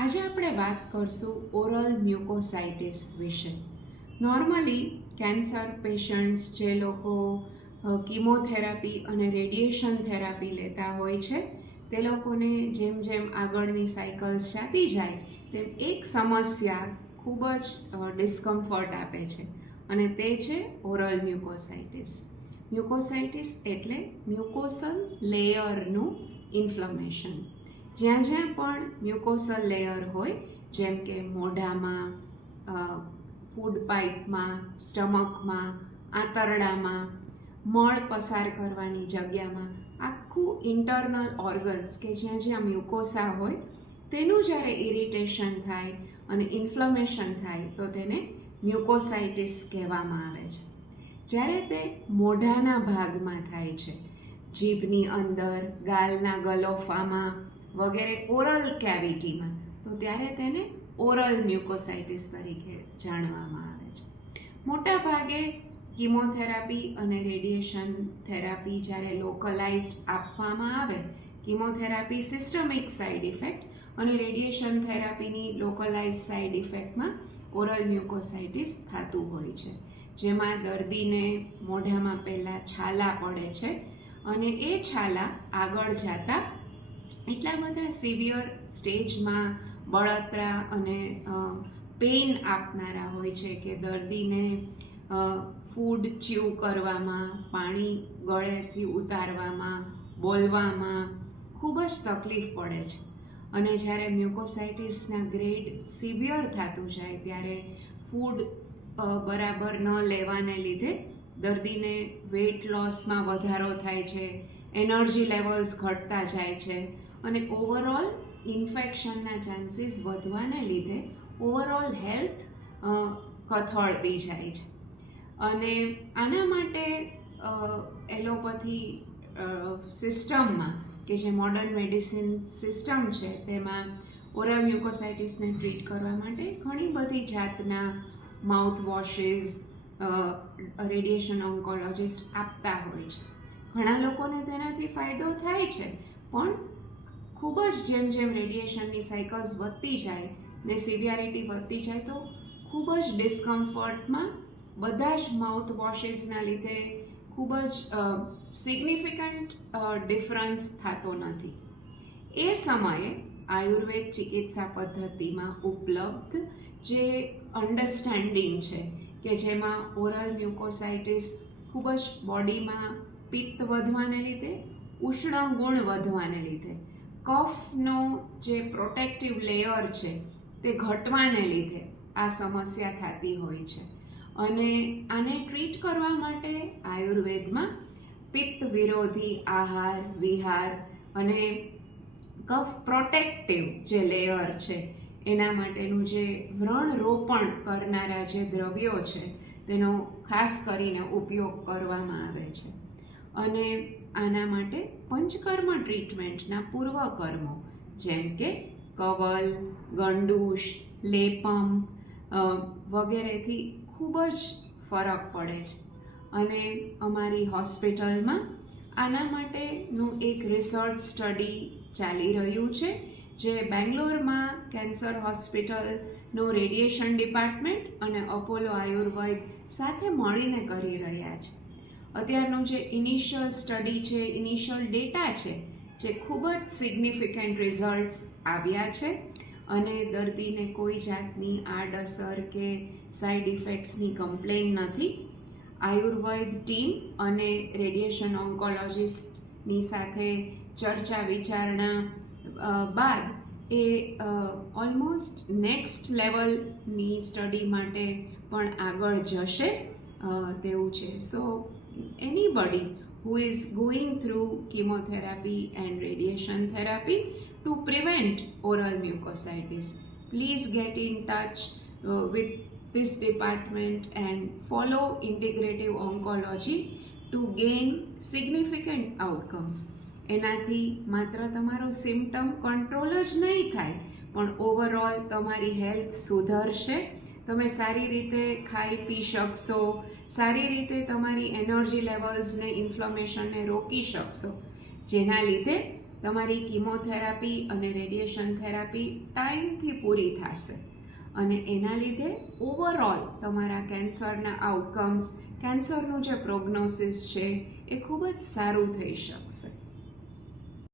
આજે આપણે વાત કરશું ઓરલ મ્યુકોસાઇટિસ વિશે. નોર્મલી કેન્સર પેશન્ટ્સ જે લોકો કીમોથેરાપી અને રેડિયેશન થેરાપી લેતા હોય છે તે લોકોને જેમ જેમ આગળની સાયકલ્સ જાતી જાય તેમ એક સમસ્યા ખૂબ જ ડિસ્કમ્ફર્ટ આપે છે અને તે છે ઓરલ મ્યુકોસાઇટિસ. મ્યુકોસાઇટિસ એટલે મ્યુકોસલ લેયરનું ઇન્ફ્લમેશન. જ્યાં જ્યાં પણ મ્યુકોસલ લેયર હોય, જેમ કે મોઢામાં, ફૂડ પાઇપમાં, સ્ટમકમાં, આંતરડામાં, મળ પસાર કરવાની જગ્યામાં, આખું ઇન્ટરનલ ઓર્ગન્સ કે જ્યાં જ્યાં મ્યુકોસા હોય તેનું જ્યારે ઇરિટેશન થાય અને ઇન્ફ્લમેશન થાય તો તેને મ્યુકોસાઇટિસ કહેવામાં આવે છે. જ્યારે તે મોઢાના ભાગમાં થાય છે, જીભની અંદર, ગાલના ગલોફામાં વગેરે ઓરલ કેવિટીમાં, તો ત્યારે તેને ઓરલ મ્યુકોસાઇટિસ તરીકે જાણવામાં આવે છે. મોટા ભાગે કીમોથેરાપી અને રેડિયેશન થેરાપી જ્યારે લોકલાઇઝડ આપવામાં આવે, કીમોથેરાપી સિસ્ટમિક સાઇડ ઇફેક્ટ અને રેડિયેશન થેરાપીની લોકલાઇઝ સાઇડ ઇફેક્ટમાં ઓરલ મ્યુકોસાઇટિસ થતું હોય છે, જેમાં દર્દીને મોઢામાં પહેલાં છાલા પડે છે અને એ છાલા આગળ જતા એટલા બધા સિવિયર સ્ટેજમાં બળતરા અને પેઇન આપનારા હોય છે કે દર્દીને ફૂડ ચ્યુ કરવામાં, પાણી ગળેથી ઉતારવામાં, બોલવામાં ખૂબ જ તકલીફ પડે છે. અને જ્યારે મ્યુકોસાઇટિસના ગ્રેડ સિવિયર થતું જાય ત્યારે ફૂડ બરાબર ન લેવાને લીધે દર્દીને વેઇટ લોસમાં વધારો થાય છે, એનર્જી લેવલ્સ ઘટતા જાય છે અને ઓવરઓલ ઇન્ફેક્શનના ચાન્સીસ વધવાને લીધે ઓવરઓલ હેલ્થ કથળતી જાય છે. અને આના માટે એલોપેથી સિસ્ટમમાં કે જે મોડર્ન મેડિસિન સિસ્ટમ છે તેમાં ઓરલ મ્યુકોસાઇટિસને ટ્રીટ કરવા માટે ઘણી બધી જાતના માઉથ વોશિસ રેડિયેશન ઓન્કોલોજિસ્ટ આપતા હોય છે. ઘણા લોકોને તેનાથી ફાયદો થાય છે, પણ ખૂબ જ જેમ જેમ રેડિયેશનની સાયકલ્સ વધતી જાય ને સિવિયરિટી વધતી જાય તો ખૂબ જ ડિસ્કમ્ફર્ટમાં બધા જ માઉથ વોશિસના લીધે ખૂબ જ સિગ્નિફિકન્ટ ડિફરન્સ થતો નથી. એ સમયે આયુર્વેદ ચિકિત્સા પદ્ધતિમાં ઉપલબ્ધ જે અન્ડરસ્ટેન્ડિંગ છે કે જેમાં ઓરલ મ્યુકોસાઇટિસ ખૂબ જ બોડીમાં પિત્ત વધવાને લીધે, ઉષ્ણ ગુણ વધવાને લીધે, કફનો જે પ્રોટેક્ટિવ લેયર છે તે ઘટવાને લીધે આ સમસ્યા થતી હોય છે. અને આને ટ્રીટ કરવા માટે આયુર્વેદમાં પિત્ત વિરોધી આહાર વિહાર અને કફ પ્રોટેક્ટિવ જે લેયર છે એના માટેનું જે વ્રણરોપણ કરનારા જે દ્રવ્યો છે તેનો ખાસ કરીને ઉપયોગ કરવામાં આવે છે. અને આના માટે પંચકર્મ ટ્રીટમેન્ટના પૂર્વકર્મો જેમ કે કવલ, ગંડૂશ, લેપમ વગેરેથી ખૂબ જ ફરક પડે છે. અને અમારી હોસ્પિટલમાં આના માટેનું એક રિસર્ચ સ્ટડી ચાલી રહ્યું છે જે બેંગ્લોરમાં કેન્સર હોસ્પિટલનો રેડિયેશન ડિપાર્ટમેન્ટ અને અપોલો આયુર્વેદ સાથે મળીને કરી રહ્યા છે. અત્યારનું જે ઇનિશિયલ સ્ટડી છે, ઇનિશિયલ ડેટા છે, જે ખૂબ જ સિગ્નિફિકન્ટ રિઝલ્ટ્સ આવ્યા છે અને દર્દીને કોઈ જાતની આડઅસર કે સાઇડ ઇફેક્ટ્સની કમ્પ્લેન નથી. આયુર્વેદ ટીમ અને રેડિયેશન ઓન્કોલોજિસ્ટની સાથે ચર્ચા વિચારણા બાદ એ ઓલમોસ્ટ નેક્સ્ટ લેવલની સ્ટડી માટે પણ આગળ જશે તેવું છે. સો anybody who is going through chemotherapy and radiation therapy to prevent oral mucositis, please get in touch with this department and follow integrative oncology to gain significant outcomes. એનાથી માત્ર તમારો સિમ્પટમ કંટ્રોલ જ નહીં થાય, પણ ઓવરઓલ તમારી health સુધરશે, તમે સારી રીતે ખાઈ પી શકશો, સારી રીતે તમારી એનર્જી લેવલ્સને ઇન્ફ્લેમેશનને રોકી શકશો, જેના લીધે તમારી કિમોથેરાપી અને રેડિયેશન થેરાપી ટાઈમથી પૂરી થશે અને એના લીધે ઓવરઓલ તમારા કેન્સરના આઉટકમ્સ, કેન્સરનું જે પ્રોગ્નોસિસ છે એ ખૂબ જ સારું થઈ શકશે.